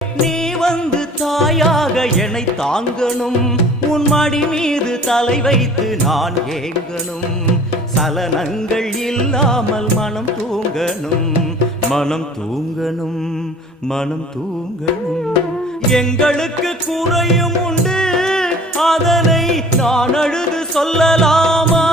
நீ வந்து தாயாக என்னை தாங்கணும், உன் மடி மீது தலை வைத்து நான் ஏங்கணும். சலனங்கள் இல்லாமல் மனம் தூங்கணும், மனம் தூங்கணும், மனம் தூங்கணும். எங்களுக்கு குறையும் உண்டு, அதனை நான் அழுது சொல்லலாமா?